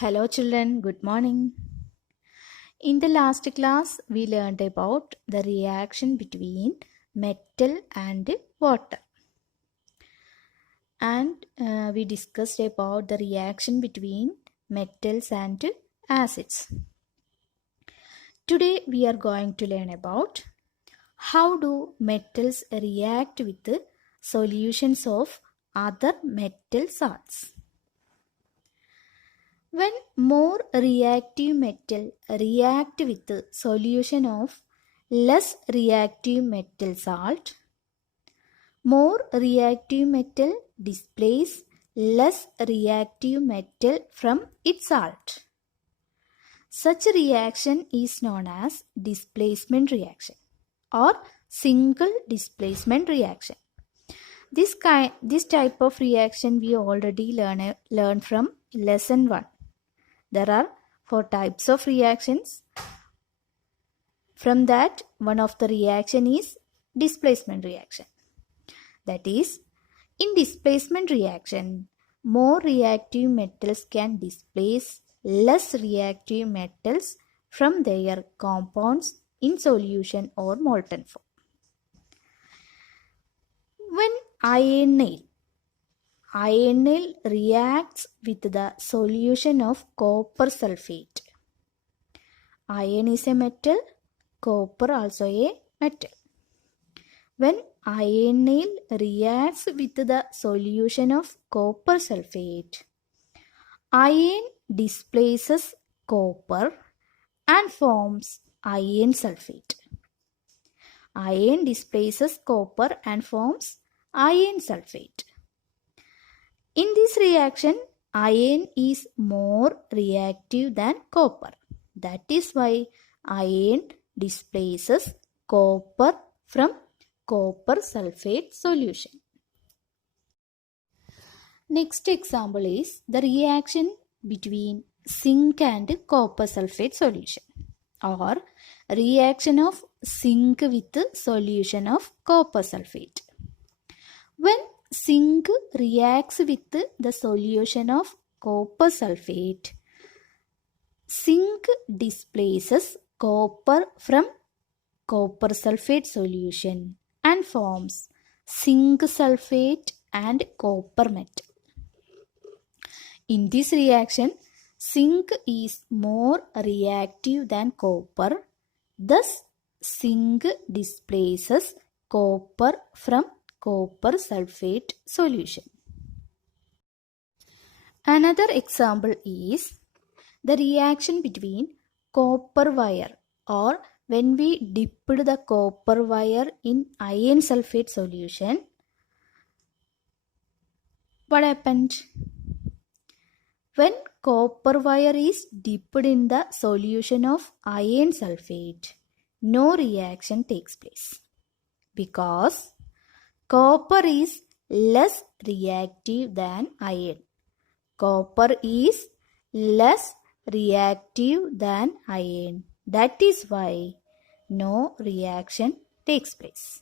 Hello children, good morning. In the last class, we learned about the reaction between metal and water. And we discussed about the reaction between metals and acids. Today we are going to learn about how do metals react with the solutions of other metal salts. When more reactive metal react with the solution of less reactive metal salt, more reactive metal displaces less reactive metal from its salt. Such a reaction is known as displacement reaction or single displacement reaction. This type of reaction we already learned from lesson 1. There are 4 types of reactions. From that, one of the reaction is displacement reaction. That is, in displacement reaction, more reactive metals can displace less reactive metals from their compounds in solution or molten form. When iron nail reacts with the solution of copper sulfate. Iron is a metal, copper also a metal. When iron nail reacts with the solution of copper sulfate, iron displaces copper and forms iron sulfate. Iron displaces copper and forms iron sulfate. In this reaction, iron is more reactive than copper. That is why iron displaces copper from copper sulfate solution. Next example is the reaction between zinc and copper sulfate solution, or reaction of zinc with solution of copper sulfate. When zinc reacts with the solution of copper sulfate, zinc displaces copper from copper sulfate solution and forms zinc sulfate and copper metal. In this reaction, zinc is more reactive than copper, thus zinc displaces copper from copper sulfate solution. Another example is the reaction between copper wire, or when we dipped the copper wire in iron sulfate solution, what happened? When copper wire is dipped in the solution of iron sulfate, no reaction takes place because copper is less reactive than iron. Copper is less reactive than iron. That is why no reaction takes place.